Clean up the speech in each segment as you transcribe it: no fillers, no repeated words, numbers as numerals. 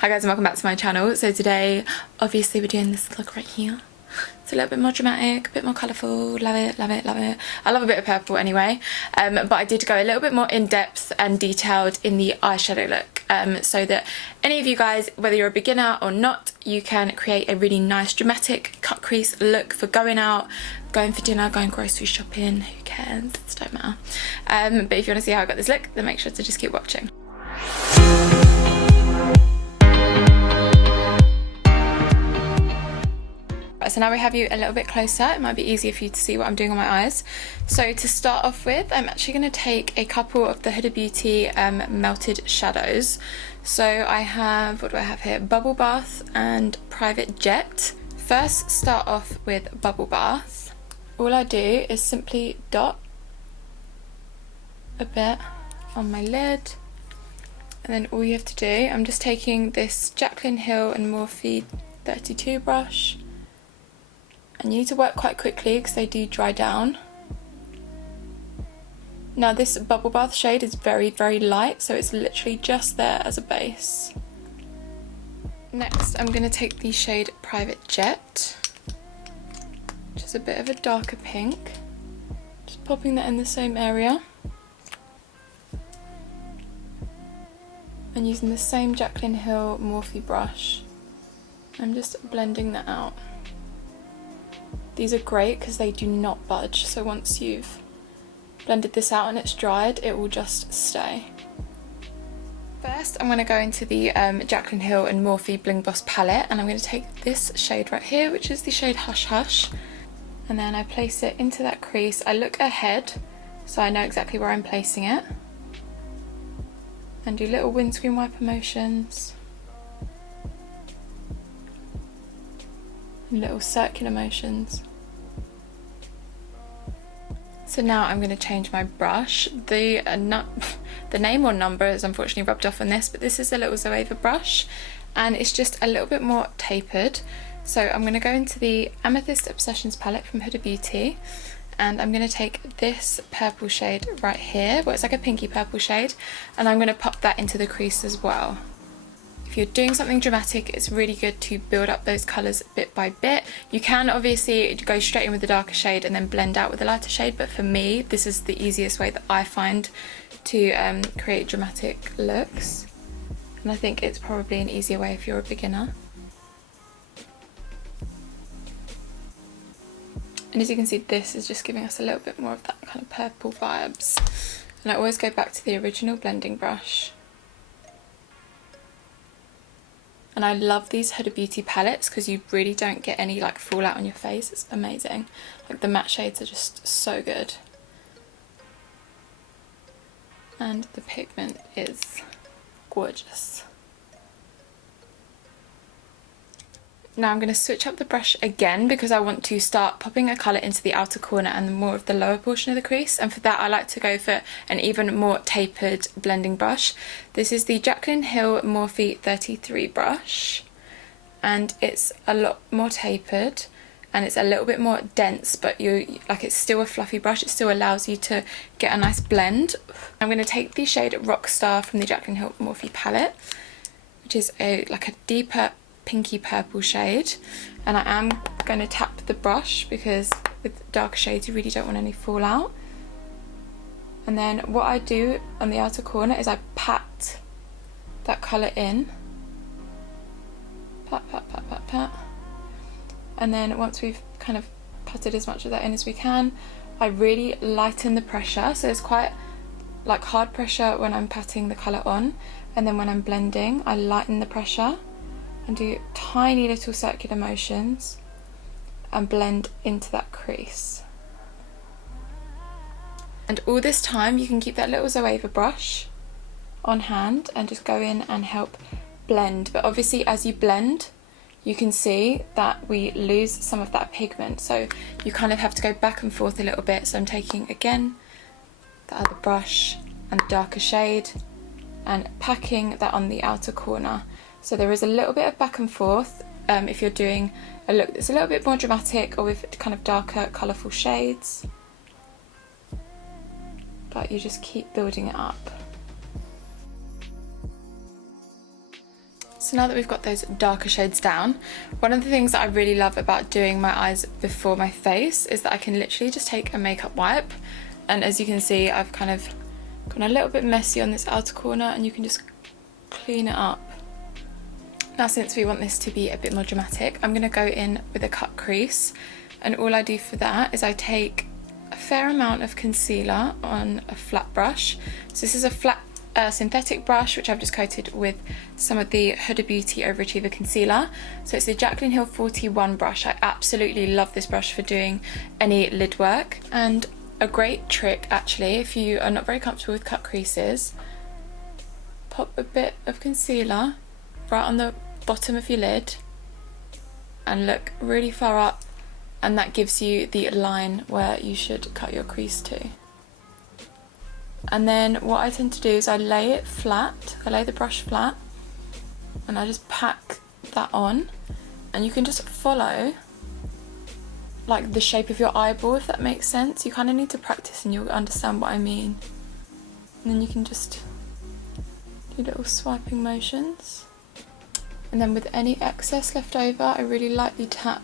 Hi guys and welcome back to my channel. So today obviously we're doing this look right here. It's a little bit more dramatic, a bit more colourful. Love it, love it, love it. I love a bit of purple anyway, but I did go a little bit more in depth and detailed in the eyeshadow look, so that any of you guys, whether you're a beginner or not, you can create a really nice dramatic cut crease look for going out, going for dinner, going grocery shopping, who cares, it don't matter. But if you want to see how I got this look, then make sure to just keep watching. So now we have you a little bit closer. It might be easier for you to see what I'm doing on my eyes. So to start off with, I'm actually going to take a couple of the Huda Beauty melted shadows. So I have, what do I have here? Bubble Bath and Private Jet. First start off with Bubble Bath. All I do is simply dot a bit on my lid. And then all you have to do, I'm just taking this Jaclyn Hill and Morphe 32 brush. And you need to work quite quickly because they do dry down. Now this Bubble Bath shade is very, very light, so it's literally just there as a base. Next, I'm going to take the shade Private Jet, which is a bit of a darker pink. Just popping that in the same area. And using the same Jaclyn Hill Morphe brush, I'm just blending that out. These are great because they do not budge, so once you've blended this out and it's dried, it will just stay. First, I'm going to go into the Jaclyn Hill and Morphe Bling Boss palette, and I'm going to take this shade right here, which is the shade Hush Hush, and then I place it into that crease. I look ahead so I know exactly where I'm placing it, and do little windscreen wiper motions. Little circular motions. So now I'm going to change my brush. The name or number is unfortunately rubbed off on this, but this is a little Zoeva brush and it's just a little bit more tapered. So I'm going to go into the Amethyst Obsessions palette from Huda Beauty, and I'm going to take this purple shade right here, well, it's like a pinky purple shade, and I'm going to pop that into the crease as well. If you're doing something dramatic, it's really good to build up those colours bit by bit. You can obviously go straight in with the darker shade and then blend out with the lighter shade, but for me, this is the easiest way that I find to create dramatic looks. And I think it's probably an easier way if you're a beginner. And as you can see, this is just giving us a little bit more of that kind of purple vibes. And I always go back to the original blending brush. And I love these Huda Beauty palettes because you really don't get any like fallout on your face. It's amazing. Like the matte shades are just so good. And the pigment is gorgeous. Now I'm going to switch up the brush again because I want to start popping a colour into the outer corner and more of the lower portion of the crease, and for that I like to go for an even more tapered blending brush. This is the Jaclyn Hill Morphe 33 brush, and it's a lot more tapered and it's a little bit more dense, but it's still a fluffy brush. It still allows you to get a nice blend. I'm going to take the shade Rockstar from the Jaclyn Hill Morphe palette, which is like a deeper pinky purple shade, and I am going to tap the brush because with darker shades you really don't want any fallout. And then what I do on the outer corner is I pat that colour in, pat, pat, pat, pat, pat, and then once we've kind of patted as much of that in as we can, I really lighten the pressure, so it's quite like hard pressure when I'm patting the colour on, and then when I'm blending I lighten the pressure and do tiny little circular motions and blend into that crease. And all this time you can keep that little Zoeva brush on hand and just go in and help blend. But obviously as you blend, you can see that we lose some of that pigment, so you kind of have to go back and forth a little bit. So I'm taking again the other brush and the darker shade and packing that on the outer corner. So there is a little bit of back and forth if you're doing a look that's a little bit more dramatic or with kind of darker, colourful shades. But you just keep building it up. So now that we've got those darker shades down, one of the things that I really love about doing my eyes before my face is that I can literally just take a makeup wipe, and as you can see I've kind of gone a little bit messy on this outer corner, and you can just clean it up. Now since we want this to be a bit more dramatic, I'm going to go in with a cut crease, and all I do for that is I take a fair amount of concealer on a flat brush. So this is a flat synthetic brush which I've just coated with some of the Huda Beauty Overachiever concealer. So it's the Jaclyn Hill 41 brush. I absolutely love this brush for doing any lid work, and a great trick actually if you are not very comfortable with cut creases, pop a bit of concealer right on the bottom of your lid and look really far up, and that gives you the line where you should cut your crease to. And then what I tend to do is I lay it flat, I lay the brush flat, and I just pack that on, and you can just follow like the shape of your eyeball, if that makes sense. You kind of need to practice and you'll understand what I mean. And then you can just do little swiping motions. And then with any excess left over, I really lightly tap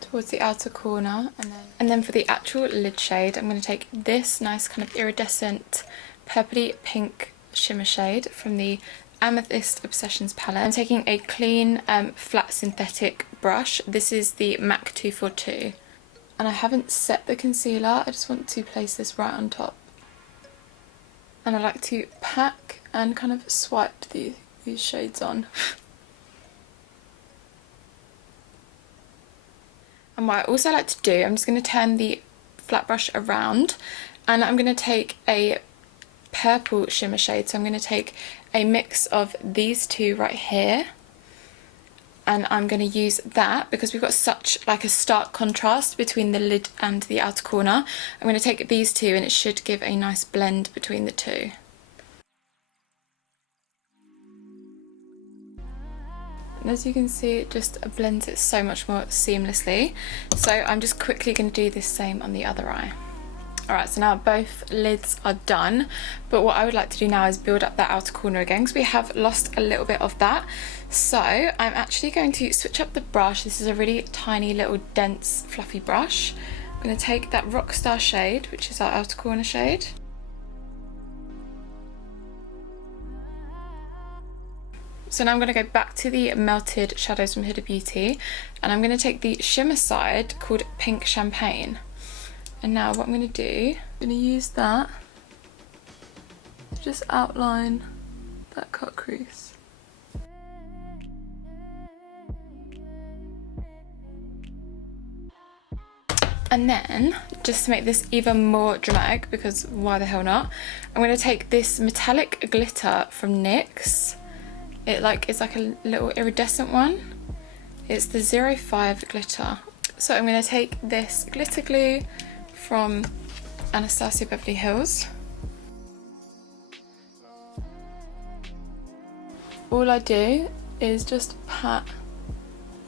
towards the outer corner, and then for the actual lid shade I'm going to take this nice kind of iridescent purpley pink shimmer shade from the Amethyst Obsessions palette. I'm taking a clean flat synthetic brush. This is the MAC 242, and I haven't set the concealer, I just want to place this right on top, and I like to pack and kind of swipe these shades on. And what I also like to do, I'm just going to turn the flat brush around, and I'm going to take a purple shimmer shade. So I'm going to take a mix of these two right here, and I'm going to use that because we've got such like a stark contrast between the lid and the outer corner. I'm going to take these two, and it should give a nice blend between the two. And as you can see, it just blends it so much more seamlessly. So I'm just quickly going to do the same on the other eye. Alright, so now both lids are done, but what I would like to do now is build up that outer corner again, because we have lost a little bit of that. So I'm actually going to switch up the brush. This is a really tiny little dense fluffy brush. I'm going to take that Rockstar shade, which is our outer corner shade. So now I'm going to go back to the Melted Shadows from Huda Beauty, and I'm going to take the shimmer side called Pink Champagne. And now what I'm going to do, I'm going to use that to just outline that cut crease. And then, just to make this even more dramatic, because why the hell not, I'm going to take this metallic glitter from NYX. It's like a little iridescent one. It's the 05 glitter. So I'm going to take this glitter glue from Anastasia Beverly Hills. All I do is just pat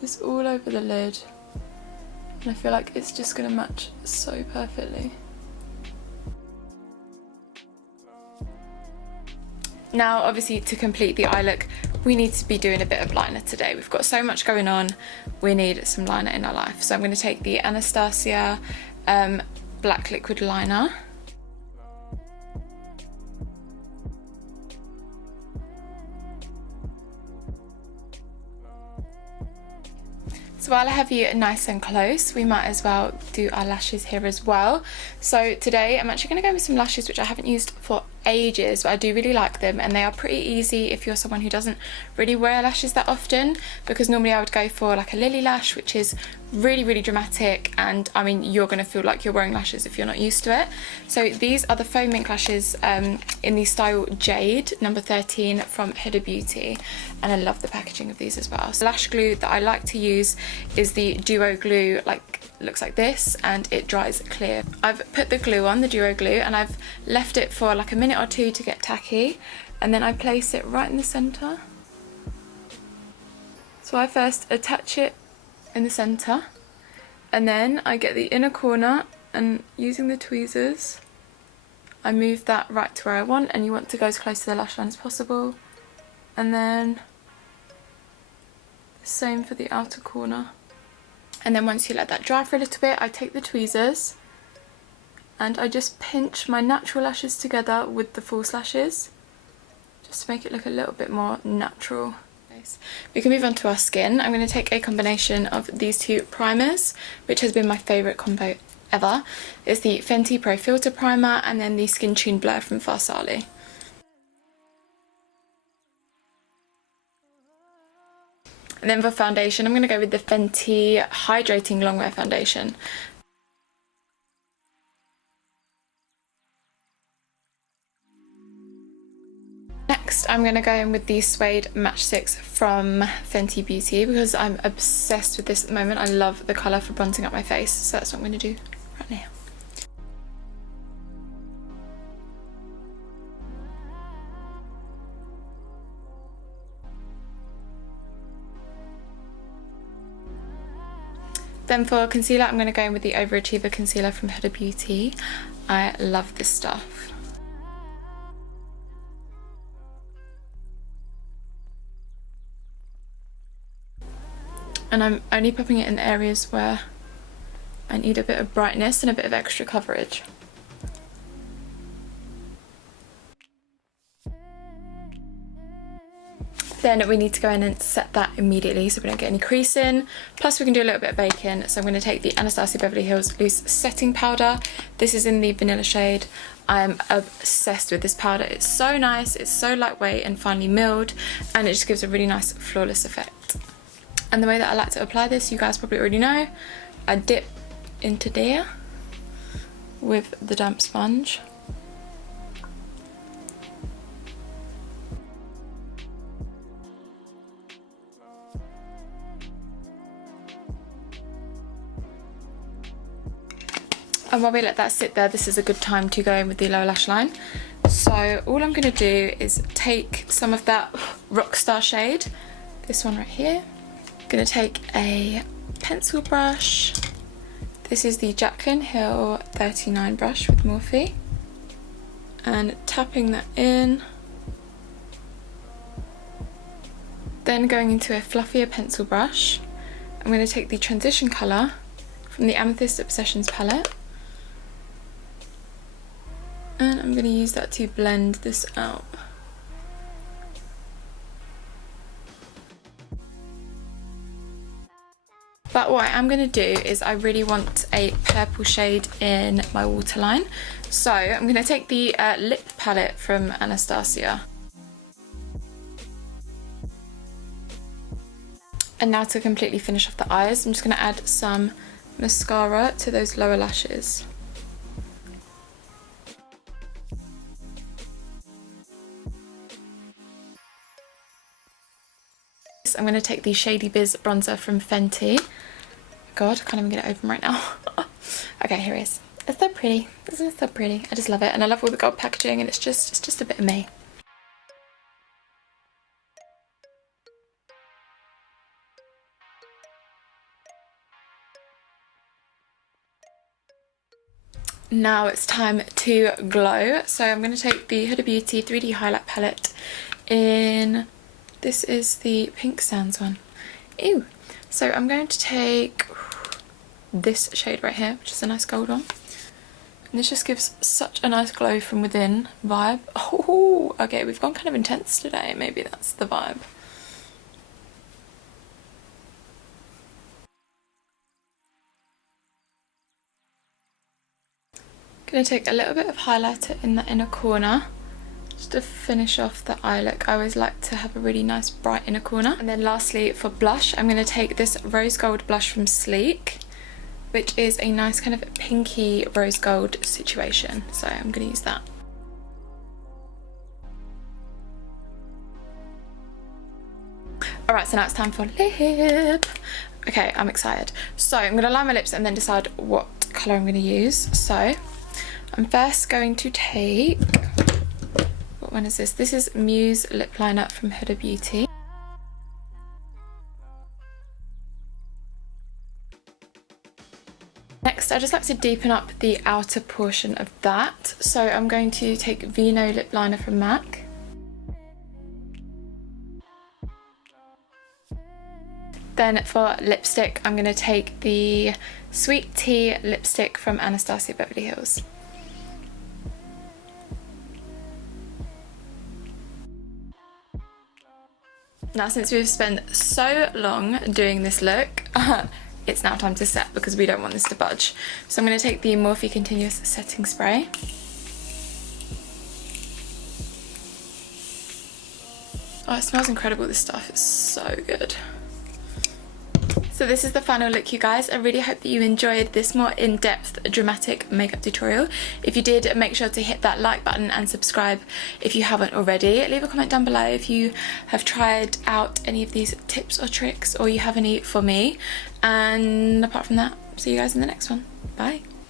this all over the lid, and I feel like it's just going to match so perfectly. Now obviously to complete the eye look we need to be doing a bit of liner today. We've got so much going on, we need some liner in our life. So I'm going to take the Anastasia black liquid liner. So while I have you nice and close, we might as well do our lashes here as well. So today I'm actually going to go with some lashes which I haven't used for ages, but I do really like them, and they are pretty easy if you're someone who doesn't really wear lashes that often, because normally I would go for like a lily lash, which is really dramatic, and I mean you're going to feel like you're wearing lashes if you're not used to it. So these are the foam ink lashes in the style Jade number 13 from Huda Beauty, and I love the packaging of these as well. So lash glue that I like to use is the Duo glue, looks like this, and it dries clear. I've put the glue on, the Duo glue, and I've left it for like a minute or two to get tacky, and then I place it right in the centre. So I first attach it in the centre, and then I get the inner corner, and using the tweezers I move that right to where I want, and you want to go as close to the lash line as possible, and then Same for the outer corner. And then once you let that dry for a little bit, I take the tweezers and I just pinch my natural lashes together with the false lashes, just to make it look a little bit more natural. We can move on to our skin. I'm going to take a combination of these two primers, which has been my favourite combo ever. It's the Fenty Profiltr primer and then the Skintune Blur from Farsali. And then for foundation, I'm going to go with the Fenty Hydrating Longwear foundation. Next, I'm going to go in with the Suede Match Stix from Fenty Beauty because I'm obsessed with this at the moment. I love the colour for bronzing up my face, so that's what I'm going to do right now. Then for concealer, I'm going to go in with the Overachiever concealer from Huda Beauty. I love this stuff. And I'm only popping it in areas where I need a bit of brightness and a bit of extra coverage. Then we need to go in and set that immediately so we don't get any creasing. Plus we can do a little bit of baking. So I'm going to take the Anastasia Beverly Hills Loose Setting Powder. This is in the vanilla shade. I'm obsessed with this powder. It's so nice, it's so lightweight and finely milled, and it just gives a really nice flawless effect. And the way that I like to apply this, you guys probably already know, I dip into there with the damp sponge. And while we let that sit there, this is a good time to go in with the lower lash line. So all I'm going to do is take some of that Rockstar shade, this one right here. I'm going to take a pencil brush. This is the Jaclyn Hill 39 brush with Morphe. And tapping that in. Then going into a fluffier pencil brush, I'm going to take the transition colour from the Amethyst Obsessions palette. And I'm going to use that to blend this out. But what I am going to do is I really want a purple shade in my waterline. So I'm going to take the lip palette from Anastasia. And now to completely finish off the eyes, I'm just going to add some mascara to those lower lashes. I'm going to take the Shady Biz bronzer from Fenty. God, I can't even get it open right now. Okay, here it is. It's so pretty. Isn't it so pretty? I just love it, and I love all the gold packaging, and it's just a bit of me. Now it's time to glow. So I'm going to take the Huda Beauty 3D highlight palette in... This is the Pink Sands one. Ew. So I'm going to take this shade right here, which is a nice gold one. And this just gives such a nice glow from within vibe. Oh, okay, we've gone kind of intense today. Maybe that's the vibe. Gonna take a little bit of highlighter in the inner corner, just to finish off the eye look. I always like to have a really nice bright inner corner. And then lastly for blush, I'm going to take this rose gold blush from Sleek, which is a nice kind of pinky rose gold situation. So I'm going to use that. Alright, so now it's time for lip. Okay, I'm excited. So I'm going to line my lips and then decide what colour I'm going to use. So I'm first going to take... What one is this? This is Muse Lip Liner from Huda Beauty. Next, I just like to deepen up the outer portion of that. So I'm going to take Vino Lip Liner from MAC. Then for lipstick, I'm going to take the Sweet Tea lipstick from Anastasia Beverly Hills. Now, since we've spent so long doing this look, it's now time to set because we don't want this to budge. So I'm going to take the Morphe Continuous Setting Spray. Oh, it smells incredible, this stuff. It's so good. So this is the final look, you guys. I really hope that you enjoyed this more in-depth dramatic makeup tutorial. If you did, make sure to hit that like button and subscribe if you haven't already. Leave a comment down below if you have tried out any of these tips or tricks or you have any for me. And apart from that, see you guys in the next one. Bye.